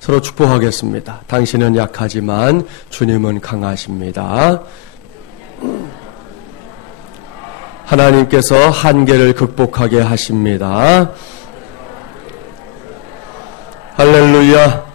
서로 축복하겠습니다. 당신은 약하지만 주님은 강하십니다. 하나님께서 한계를 극복하게 하십니다. 할렐루야.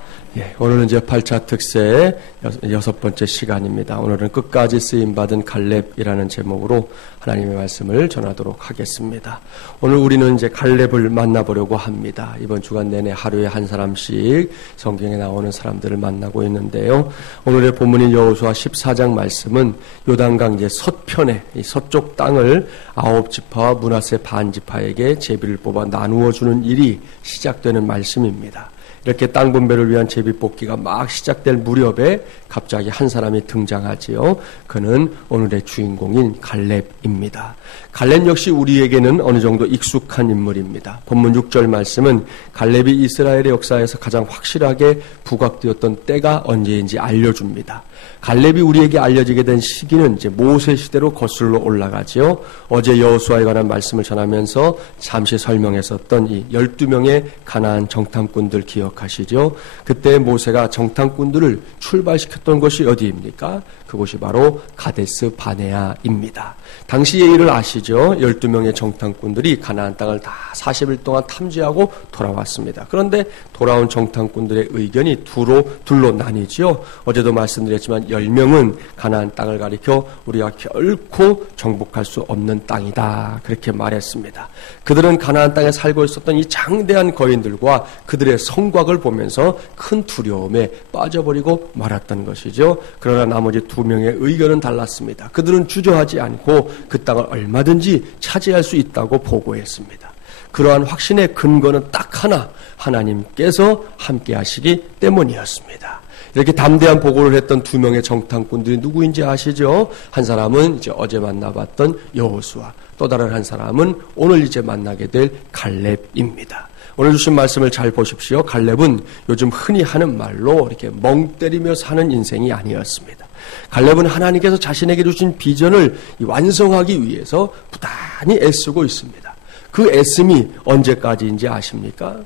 오늘은 이제 8차 특세 6번째 시간입니다. 오늘은 끝까지 쓰임받은 갈렙이라는 제목으로 하나님의 말씀을 전하도록 하겠습니다. 오늘 우리는 이제 갈렙을 만나보려고 합니다. 이번 주간 내내 하루에 한 사람씩 성경에 나오는 사람들을 만나고 있는데요. 오늘의 본문인 여호수아 14장 말씀은 요단강 이제 서편에 이 서쪽 땅을 9지파와 므낫세 반지파에게 제비를 뽑아 나누어 주는 일이 시작되는 말씀입니다. 이렇게 땅 분배를 위한 제비 뽑기가 막 시작될 무렵에 갑자기 한 사람이 등장하지요. 그는 오늘의 주인공인 갈렙입니다. 갈렙 역시 우리에게는 어느 정도 익숙한 인물입니다. 본문 6절 말씀은 갈렙이 이스라엘의 역사에서 가장 확실하게 부각되었던 때가 언제인지 알려줍니다. 갈렙이 우리에게 알려지게 된 시기는 이제 모세 시대로 거슬러 올라가지요. 어제 여호수아에 관한 말씀을 전하면서 잠시 설명했었던 이 12명의 가나안 정탐꾼들 기억하시죠? 그때 모세가 정탐꾼들을 출발시켰던 것이 어디입니까? 그곳이 바로 가데스 바네아입니다. 당시의 일을 아시죠? 12명의 정탐꾼들이 가나안 땅을 다 40일 동안 탐지하고 돌아왔습니다. 그런데 돌아온 정탐꾼들의 의견이 둘로 나뉘지요. 어제도 말씀드렸지만 10명은 가나안 땅을 가리켜 우리가 결코 정복할 수 없는 땅이다. 그렇게 말했습니다. 그들은 가나안 땅에 살고 있었던 이 장대한 거인들과 그들의 성곽을 보면서 큰 두려움에 빠져버리고 말았던 것이죠. 그러나 나머지 2명의 의견은 달랐습니다. 그들은 주저하지 않고 그 땅을 얼마든지 차지할 수 있다고 보고했습니다. 그러한 확신의 근거는 딱 하나, 하나님께서 함께 하시기 때문이었습니다. 이렇게 담대한 보고를 했던 2명의 정탐꾼들이 누구인지 아시죠? 한 사람은 이제 어제 만나봤던 여호수아, 또 다른 한 사람은 오늘 이제 만나게 될 갈렙입니다. 오늘 주신 말씀을 잘 보십시오. 갈렙은 요즘 흔히 하는 말로 이렇게 멍 때리며 사는 인생이 아니었습니다. 갈렙은 하나님께서 자신에게 주신 비전을 완성하기 위해서 부단히 애쓰고 있습니다. 그 애씀이 언제까지인지 아십니까?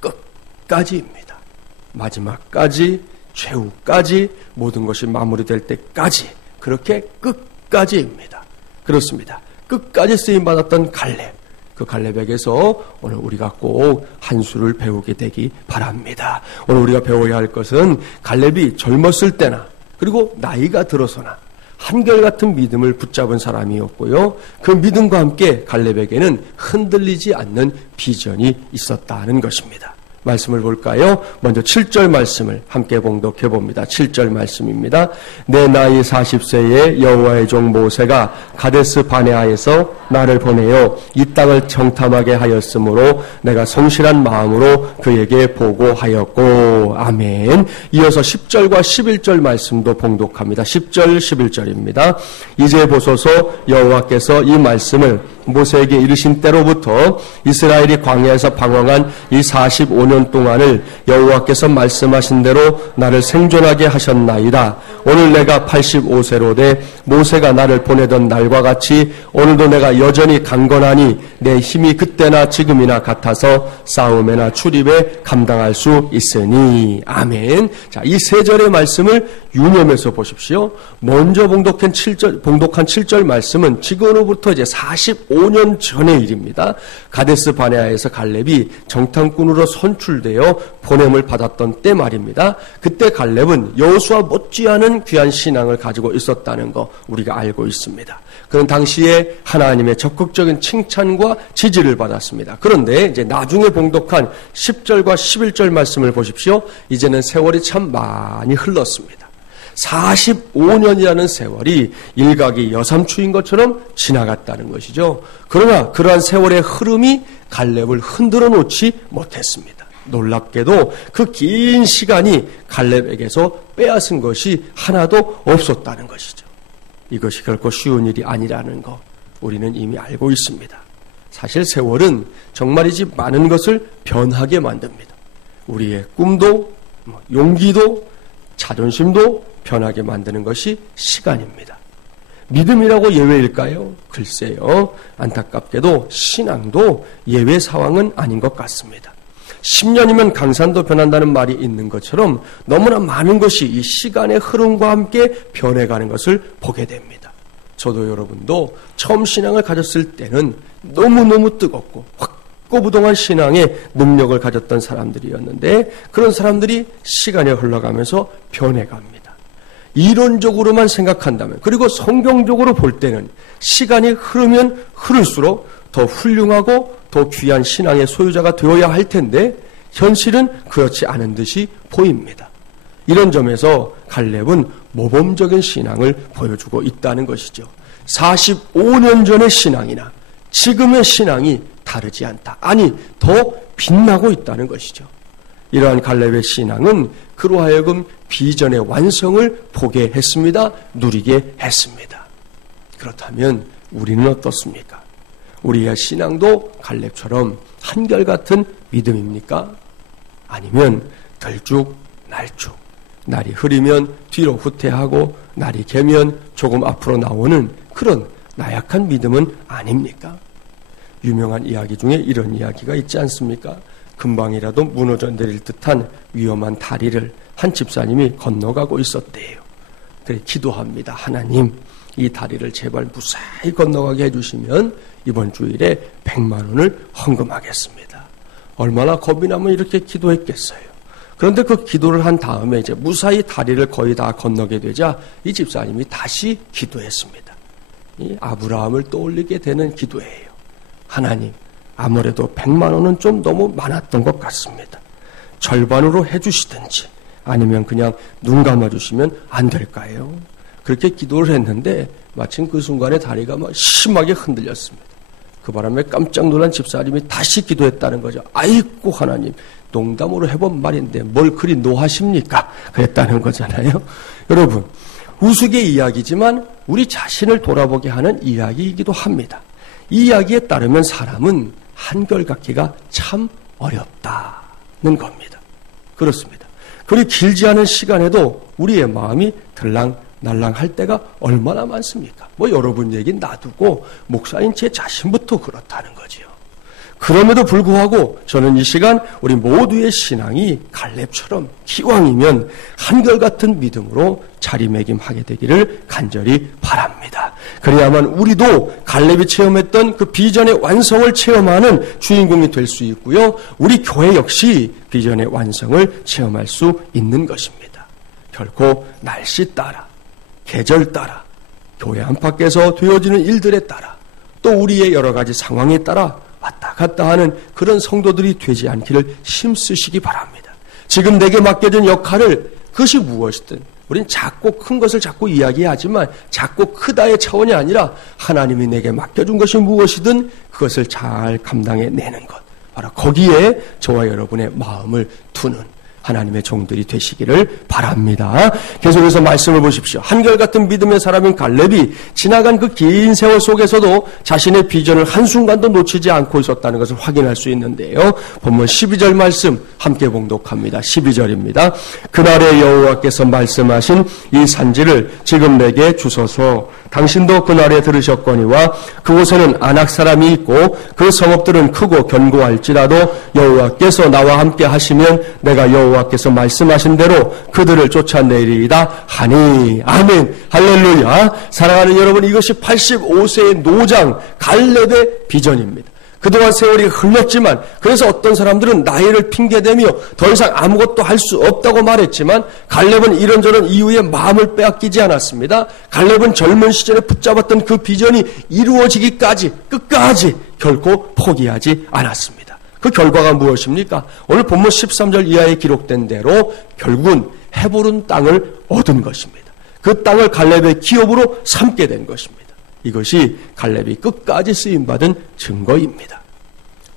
끝까지입니다. 마지막까지, 최후까지, 모든 것이 마무리될 때까지, 그렇게 끝까지입니다. 그렇습니다. 끝까지 쓰임받았던 갈렙. 그 갈렙에게서 오늘 우리가 꼭 한 수를 배우게 되기 바랍니다. 오늘 우리가 배워야 할 것은 갈렙이 젊었을 때나 그리고 나이가 들어서나 한결같은 믿음을 붙잡은 사람이었고요. 그 믿음과 함께 갈렙에게는 흔들리지 않는 비전이 있었다는 것입니다. 말씀을 볼까요? 먼저 7절 말씀을 함께 봉독해 봅니다. 7절 말씀입니다. 내 나이 40세에 여호와의 종 모세가 가데스 바네아에서 나를 보내어 이 땅을 정탐하게 하였으므로 내가 성실한 마음으로 그에게 보고하였고. 아멘. 이어서 10절과 11절 말씀도 봉독합니다. 10절 11절입니다. 이제 보소서 여호와께서 이 말씀을 모세에게 이르신 때로부터 이스라엘이 광야에서 방황한 이 45년 동안을 여호와께서 말씀하신 대로 나를 생존하게 하셨나이다. 오늘 내가 85세로 돼 모세가 나를 보내던 날과 같이 오늘도 내가 여전히 강건하니 내 힘이 그때나 지금이나 같아서 싸움에나 출입에 감당할 수 있으니. 아멘. 자, 이 세 절의 말씀을 유념해서 보십시오. 먼저 봉독한 7절 말씀은 지금으로부터 이제 45년 전의 일입니다. 가데스 바네아에서 갈렙이 정탐꾼으로 선출되어 보냄을 받았던 때 말입니다. 그때 갈렙은 여호수아 못지않은 귀한 신앙을 가지고 있었다는 거 우리가 알고 있습니다. 그는 당시에 하나님의 적극적인 칭찬과 지지를 받았습니다. 그런데 이제 나중에 봉독한 10절과 11절 말씀을 보십시오. 이제는 세월이 참 많이 흘렀습니다. 45년이라는 세월이 일각이 여삼추인 것처럼 지나갔다는 것이죠. 그러나 그러한 세월의 흐름이 갈렙을 흔들어 놓지 못했습니다. 놀랍게도 그 긴 시간이 갈렙에게서 빼앗은 것이 하나도 없었다는 것이죠. 이것이 결코 쉬운 일이 아니라는 거 우리는 이미 알고 있습니다. 사실 세월은 정말이지 많은 것을 변하게 만듭니다. 우리의 꿈도 용기도 자존심도 변하게 만드는 것이 시간입니다. 믿음이라고 예외일까요? 글쎄요. 안타깝게도 신앙도 예외 상황은 아닌 것 같습니다. 10년이면 강산도 변한다는 말이 있는 것처럼 너무나 많은 것이 이 시간의 흐름과 함께 변해가는 것을 보게 됩니다. 저도 여러분도 처음 신앙을 가졌을 때는 너무너무 뜨겁고 확고부동한 신앙의 능력을 가졌던 사람들이었는데 그런 사람들이 시간이 흘러가면서 변해갑니다. 이론적으로만 생각한다면 그리고 성경적으로 볼 때는 시간이 흐르면 흐를수록 더 훌륭하고 더 귀한 신앙의 소유자가 되어야 할 텐데 현실은 그렇지 않은 듯이 보입니다. 이런 점에서 갈렙은 모범적인 신앙을 보여주고 있다는 것이죠. 45년 전의 신앙이나 지금의 신앙이 다르지 않다. 아니, 더 빛나고 있다는 것이죠. 이러한 갈렙의 신앙은 그로 하여금 비전의 완성을 보게 했습니다. 누리게 했습니다. 그렇다면 우리는 어떻습니까? 우리의 신앙도 갈렙처럼 한결같은 믿음입니까? 아니면 들쭉날쭉 날이 흐리면 뒤로 후퇴하고 날이 개면 조금 앞으로 나오는 그런 나약한 믿음은 아닙니까? 유명한 이야기 중에 이런 이야기가 있지 않습니까? 금방이라도 무너져 내릴 듯한 위험한 다리를 한 집사님이 건너가고 있었대요. 그래 기도합니다. 하나님, 이 다리를 제발 무사히 건너가게 해주시면 이번 주일에 100만 원을 헌금하겠습니다. 얼마나 겁이 나면 이렇게 기도했겠어요. 그런데 그 기도를 한 다음에 이제 무사히 다리를 거의 다 건너게 되자 이 집사님이 다시 기도했습니다. 이 아브라함을 떠올리게 되는 기도예요. 하나님, 아무래도 100만 원은 좀 너무 많았던 것 같습니다. 절반으로 해주시든지 아니면 그냥 눈 감아주시면 안 될까요? 그렇게 기도를 했는데 마침 그 순간에 다리가 막 심하게 흔들렸습니다. 그 바람에 깜짝 놀란 집사님이 다시 기도했다는 거죠. 아이고 하나님, 농담으로 해본 말인데 뭘 그리 노하십니까? 그랬다는 거잖아요. 여러분, 우스개 이야기지만 우리 자신을 돌아보게 하는 이야기이기도 합니다. 이 이야기에 따르면 사람은 한결같기가 참 어렵다는 겁니다. 그렇습니다. 그리 길지 않은 시간에도 우리의 마음이 들랑날랑할 때가 얼마나 많습니까? 뭐 여러분 얘기 놔두고 목사인 제 자신부터 그렇다는 거지요. 그럼에도 불구하고 저는 이 시간 우리 모두의 신앙이 갈렙처럼 기왕이면 한결같은 믿음으로 자리매김하게 되기를 간절히 바랍니다. 그래야만 우리도 갈렙이 체험했던 그 비전의 완성을 체험하는 주인공이 될 수 있고요. 우리 교회 역시 비전의 완성을 체험할 수 있는 것입니다. 결코 날씨 따라, 계절 따라, 교회 안팎에서 되어지는 일들에 따라 또 우리의 여러 가지 상황에 따라 왔다 갔다 하는 그런 성도들이 되지 않기를 힘쓰시기 바랍니다. 지금 내게 맡겨진 역할을 그것이 무엇이든 우린 작고 큰 것을 자꾸 이야기하지만 작고 크다의 차원이 아니라 하나님이 내게 맡겨준 것이 무엇이든 그것을 잘 감당해내는 것. 바로 거기에 저와 여러분의 마음을 두는 하나님의 종들이 되시기를 바랍니다. 계속해서 말씀을 보십시오. 한결같은 믿음의 사람인 갈렙이 지나간 그 긴 세월 속에서도 자신의 비전을 한순간도 놓치지 않고 있었다는 것을 확인할 수 있는데요. 본문 12절 말씀 함께 봉독합니다. 12절입니다. 그날에 여호와께서 말씀하신 이 산지를 지금 내게 주소서. 당신도 그날에 들으셨거니와 그곳에는 아낙 사람이 있고 그 성읍들은 크고 견고할지라도 여호와께서 나와 함께 하시면 내가 여호와께서 말씀하신 대로 그들을 쫓아내리이다 하니. 아멘. 할렐루야. 사랑하는 여러분, 이것이 85세의 노장 갈렙의 비전입니다. 그동안 세월이 흘렀지만 그래서 어떤 사람들은 나이를 핑계대며 더 이상 아무것도 할 수 없다고 말했지만 갈렙은 이런저런 이유에 마음을 빼앗기지 않았습니다. 갈렙은 젊은 시절에 붙잡았던 그 비전이 이루어지기까지 끝까지 결코 포기하지 않았습니다. 그 결과가 무엇입니까? 오늘 본문 13절 이하에 기록된 대로 결국은 헤브론 땅을 얻은 것입니다. 그 땅을 갈렙의 기업으로 삼게 된 것입니다. 이것이 갈렙이 끝까지 쓰임받은 증거입니다.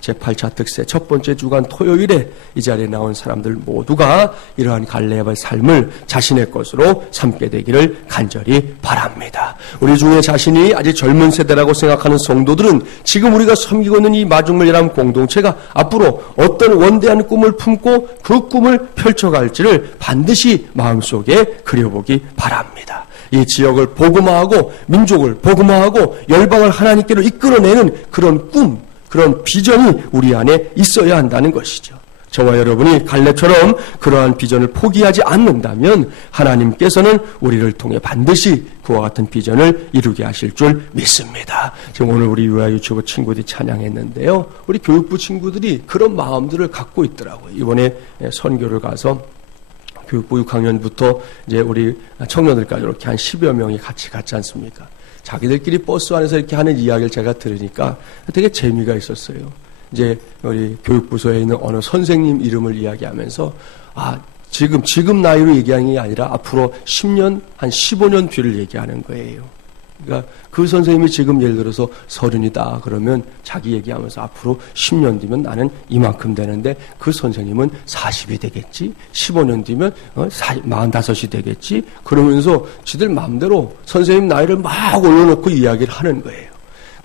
제8차 특세 첫 번째 주간 토요일에 이 자리에 나온 사람들 모두가 이러한 갈렙의 삶을 자신의 것으로 삼게 되기를 간절히 바랍니다. 우리 중에 자신이 아직 젊은 세대라고 생각하는 성도들은 지금 우리가 섬기고 있는 이 마중물이라는 공동체가 앞으로 어떤 원대한 꿈을 품고 그 꿈을 펼쳐갈지를 반드시 마음속에 그려보기 바랍니다. 이 지역을 복음화하고 민족을 복음화하고 열방을 하나님께로 이끌어내는 그런 꿈, 그런 비전이 우리 안에 있어야 한다는 것이죠. 저와 여러분이 갈렙처럼 그러한 비전을 포기하지 않는다면 하나님께서는 우리를 통해 반드시 그와 같은 비전을 이루게 하실 줄 믿습니다. 지금 오늘 우리 유아 유치부 친구들이 찬양했는데요. 우리 교육부 친구들이 그런 마음들을 갖고 있더라고요. 이번에 선교를 가서 교육부 6학년부터 이제 우리 청년들까지 이렇게 한 10여 명이 같이 갔지 않습니까? 자기들끼리 버스 안에서 이렇게 하는 이야기를 제가 들으니까 되게 재미가 있었어요. 이제 우리 교육부서에 있는 어느 선생님 이름을 이야기하면서 지금 나이로 얘기하는 게 아니라 앞으로 10년, 한 15년 뒤를 얘기하는 거예요. 그러니까 그 선생님이 지금 예를 들어서 30이다 그러면 자기 얘기하면서 앞으로 10년 뒤면 나는 이만큼 되는데 그 선생님은 40이 되겠지, 15년 뒤면 45이 되겠지, 그러면서 지들 마음대로 선생님 나이를 막 올려놓고 이야기를 하는 거예요.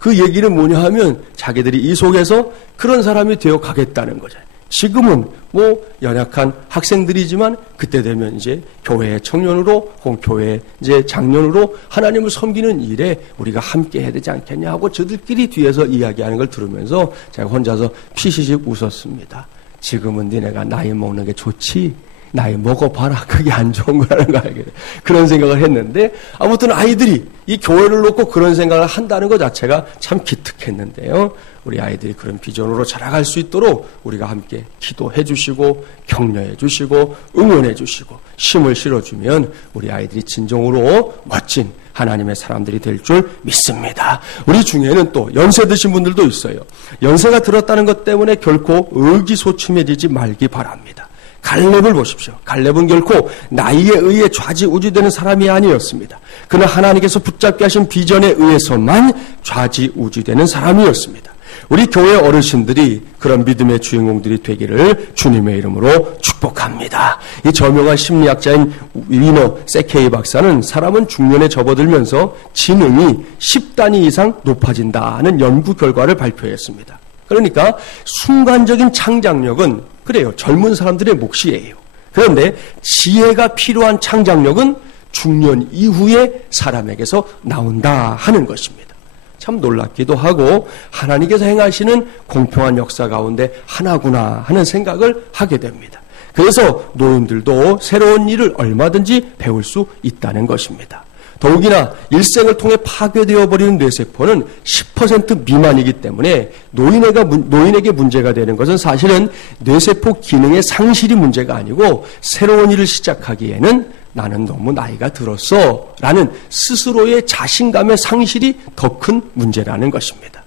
그 얘기는 뭐냐 하면 자기들이 이 속에서 그런 사람이 되어 가겠다는 거죠. 지금은 뭐 연약한 학생들이지만 그때 되면 이제 교회의 청년으로 혹은 교회의 이제 장년으로 하나님을 섬기는 일에 우리가 함께 해야 되지 않겠냐 하고 저들끼리 뒤에서 이야기하는 걸 들으면서 제가 혼자서 피시식 웃었습니다. 지금은 니네가 나이 먹는 게 좋지, 나이 먹어봐라, 그게 안 좋은 거라는 거 알게 돼. 그런 생각을 했는데 아무튼 아이들이 이 교회를 놓고 그런 생각을 한다는 것 자체가 참 기특했는데요. 우리 아이들이 그런 비전으로 자라갈 수 있도록 우리가 함께 기도해 주시고 격려해 주시고 응원해 주시고 힘을 실어주면 우리 아이들이 진정으로 멋진 하나님의 사람들이 될 줄 믿습니다. 우리 중에는 또 연세 드신 분들도 있어요. 연세가 들었다는 것 때문에 결코 의기소침해지지 말기 바랍니다. 갈렙을 보십시오. 갈렙은 결코 나이에 의해 좌지우지되는 사람이 아니었습니다. 그는 하나님께서 붙잡게 하신 비전에 의해서만 좌지우지되는 사람이었습니다. 우리 교회 어르신들이 그런 믿음의 주인공들이 되기를 주님의 이름으로 축복합니다. 이 저명한 심리학자인 위너 세케이 박사는 사람은 중년에 접어들면서 지능이 10단위 이상 높아진다는 연구 결과를 발표했습니다. 그러니까 순간적인 창작력은 그래요, 젊은 사람들의 몫이에요. 그런데 지혜가 필요한 창작력은 중년 이후에 사람에게서 나온다 하는 것입니다. 참 놀랍기도 하고 하나님께서 행하시는 공평한 역사 가운데 하나구나 하는 생각을 하게 됩니다. 그래서 노인들도 새로운 일을 얼마든지 배울 수 있다는 것입니다. 더욱이나 일생을 통해 파괴되어 버리는 뇌세포는 10% 미만이기 때문에 노인에게 문제가 되는 것은 사실은 뇌세포 기능의 상실이 문제가 아니고 새로운 일을 시작하기에는 나는 너무 나이가 들었어 라는 스스로의 자신감의 상실이 더 큰 문제라는 것입니다.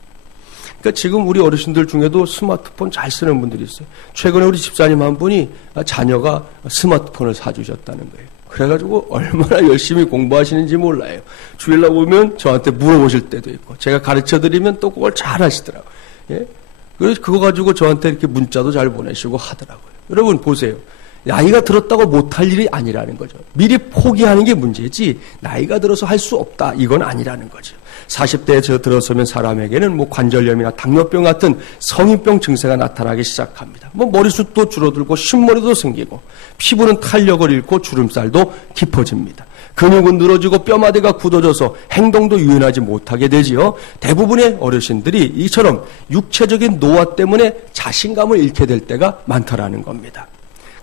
그러니까 지금 우리 어르신들 중에도 스마트폰 잘 쓰는 분들이 있어요. 최근에 우리 집사님 한 분이 자녀가 스마트폰을 사주셨다는 거예요. 그래가지고 얼마나 열심히 공부하시는지 몰라요. 주일날 보면 저한테 물어보실 때도 있고 제가 가르쳐드리면 또 그걸 잘 하시더라고요. 예? 그래서 그거 가지고 저한테 이렇게 문자도 잘 보내시고 하더라고요. 여러분 보세요. 나이가 들었다고 못할 일이 아니라는 거죠. 미리 포기하는 게 문제지 나이가 들어서 할 수 없다 이건 아니라는 거죠. 40대에 들어서면 사람에게는 관절염이나 당뇨병 같은 성인병 증세가 나타나기 시작합니다. 머리숱도 줄어들고 흰머리도 생기고 피부는 탄력을 잃고 주름살도 깊어집니다. 근육은 늘어지고 뼈마디가 굳어져서 행동도 유연하지 못하게 되지요. 대부분의 어르신들이 이처럼 육체적인 노화 때문에 자신감을 잃게 될 때가 많다라는 겁니다.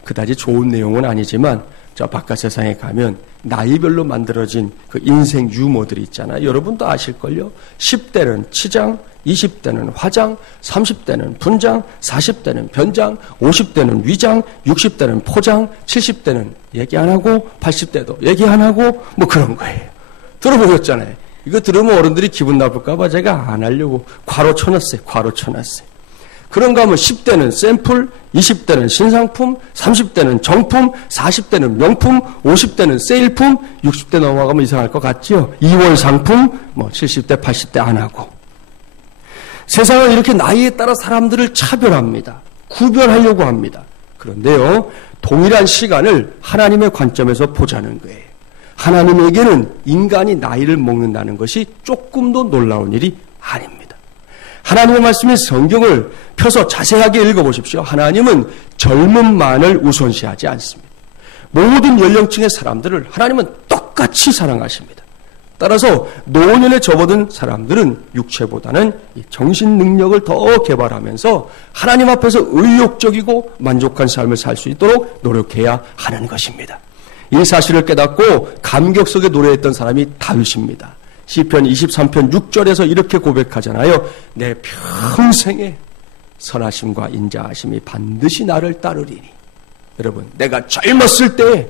그다지 좋은 내용은 아니지만 저 바깥 세상에 가면 나이별로 만들어진 그 인생 유머들이 있잖아요. 여러분도 아실걸요? 10대는 치장, 20대는 화장, 30대는 분장, 40대는 변장, 50대는 위장, 60대는 포장, 70대는 얘기 안 하고 80대도 얘기 안 하고 그런 거예요. 들어보셨잖아요. 이거 들으면 어른들이 기분 나쁠까 봐 제가 안 하려고 괄호 쳐놨어요. 그런가 하면 10대는 샘플, 20대는 신상품, 30대는 정품, 40대는 명품, 50대는 세일품, 60대 넘어가면 이상할 것 같지요? 2월 상품, 70대, 80대 안 하고. 세상은 이렇게 나이에 따라 사람들을 차별합니다. 구별하려고 합니다. 그런데요, 동일한 시간을 하나님의 관점에서 보자는 거예요. 하나님에게는 인간이 나이를 먹는다는 것이 조금도 놀라운 일이 아닙니다. 하나님의 말씀인 성경을 펴서 자세하게 읽어보십시오. 하나님은 젊음만을 우선시하지 않습니다. 모든 연령층의 사람들을 하나님은 똑같이 사랑하십니다. 따라서 노년에 접어든 사람들은 육체보다는 정신 능력을 더 개발하면서 하나님 앞에서 의욕적이고 만족한 삶을 살 수 있도록 노력해야 하는 것입니다. 이 사실을 깨닫고 감격 속에 노래했던 사람이 다윗입니다. 시편 23편 6절에서 이렇게 고백하잖아요. 내 평생에 선하심과 인자하심이 반드시 나를 따르리니. 여러분, 내가 젊었을 때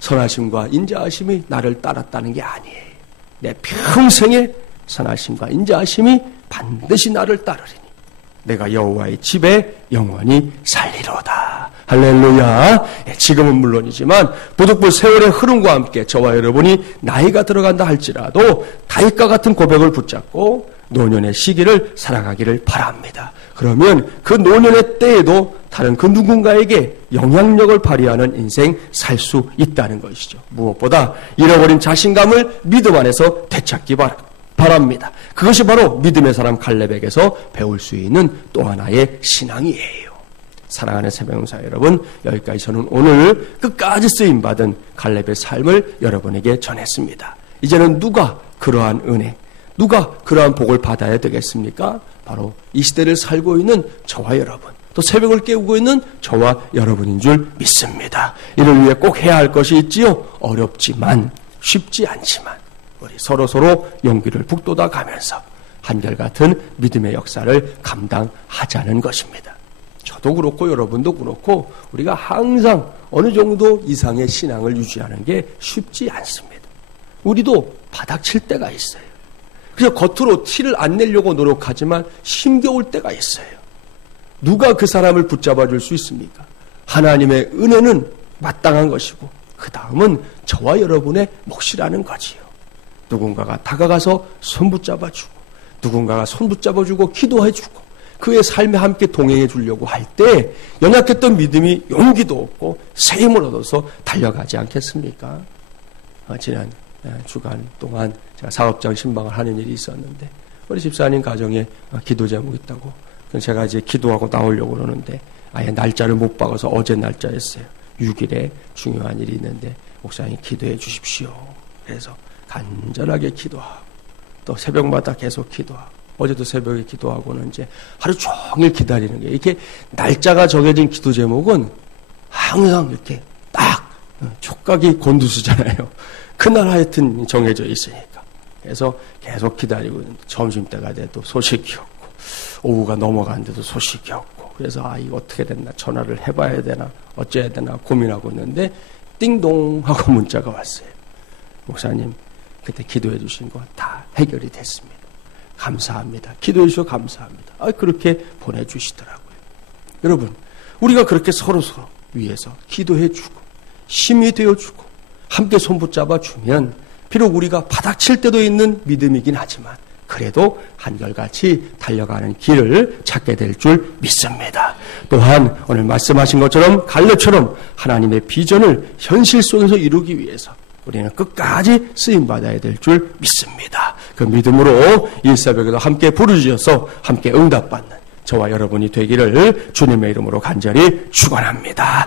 선하심과 인자하심이 나를 따랐다는 게 아니에요. 내 평생에 선하심과 인자하심이 반드시 나를 따르리니 내가 여호와의 집에 영원히 살리로다. 할렐루야. 지금은 물론이지만 부득불 세월의 흐름과 함께 저와 여러분이 나이가 들어간다 할지라도 다윗과 같은 고백을 붙잡고 노년의 시기를 살아가기를 바랍니다. 그러면 그 노년의 때에도 다른 그 누군가에게 영향력을 발휘하는 인생 살 수 있다는 것이죠. 무엇보다 잃어버린 자신감을 믿음 안에서 되찾기 바랍니다. 그것이 바로 믿음의 사람 갈렙에게서 배울 수 있는 또 하나의 신앙이에요. 사랑하는 새벽용사 여러분, 여기까지 저는 오늘 끝까지 쓰임받은 갈렙의 삶을 여러분에게 전했습니다. 이제는 누가 그러한 은혜, 누가 그러한 복을 받아야 되겠습니까? 바로 이 시대를 살고 있는 저와 여러분, 또 새벽을 깨우고 있는 저와 여러분인 줄 믿습니다. 이를 위해 꼭 해야 할 것이 있지요. 어렵지만 쉽지 않지만 우리 서로 용기를 북돋아 가면서 한결같은 믿음의 역사를 감당하자는 것입니다. 저도 그렇고 여러분도 그렇고 우리가 항상 어느 정도 이상의 신앙을 유지하는 게 쉽지 않습니다. 우리도 바닥칠 때가 있어요. 그래서 겉으로 티를 안 내려고 노력하지만 힘겨울 때가 있어요. 누가 그 사람을 붙잡아 줄 수 있습니까? 하나님의 은혜는 마땅한 것이고 그 다음은 저와 여러분의 몫이라는 거지요. 누군가가 다가가서 손 붙잡아 주고 누군가가 손 붙잡아 주고 기도해 주고 그의 삶에 함께 동행해 주려고 할 때 연약했던 믿음이 용기도 얻고 새 힘을 얻어서 달려가지 않겠습니까? 지난 주간 동안 제가 사업장 신방을 하는 일이 있었는데 우리 집사님 가정에 기도 제목이 있다고 제가 이제 기도하고 나오려고 그러는데 아예 날짜를 못 박아서 어제 날짜였어요. 6일에 중요한 일이 있는데 목사님 기도해 주십시오. 그래서 간절하게 기도하고 또 새벽마다 계속 기도하고 어제도 새벽에 기도하고는 이제 하루 종일 기다리는 게 이렇게 날짜가 정해진 기도 제목은 항상 이렇게 딱 촉각이 곤두서잖아요. 그날 하여튼 정해져 있으니까. 그래서 계속 기다리고 있는데 점심때가 돼도 소식이 없고 오후가 넘어가는데도 소식이 없고 그래서 이거 어떻게 됐나 전화를 해봐야 되나 어째야 되나 고민하고 있는데 띵동 하고 문자가 왔어요. 목사님 그때 기도해 주신 거 다 해결이 됐습니다. 감사합니다. 기도해 주셔서 감사합니다. 그렇게 보내주시더라고요. 여러분 우리가 그렇게 서로 위해서 기도해 주고 힘이 되어 주고 함께 손 붙잡아 주면 비록 우리가 바닥칠 때도 있는 믿음이긴 하지만 그래도 한결같이 달려가는 길을 찾게 될 줄 믿습니다. 또한 오늘 말씀하신 것처럼 갈렙처럼 하나님의 비전을 현실 속에서 이루기 위해서 우리는 끝까지 쓰임받아야 될 줄 믿습니다. 그 믿음으로 이 새벽에도 함께 부르짖어서 함께 응답받는 저와 여러분이 되기를 주님의 이름으로 간절히 축원합니다.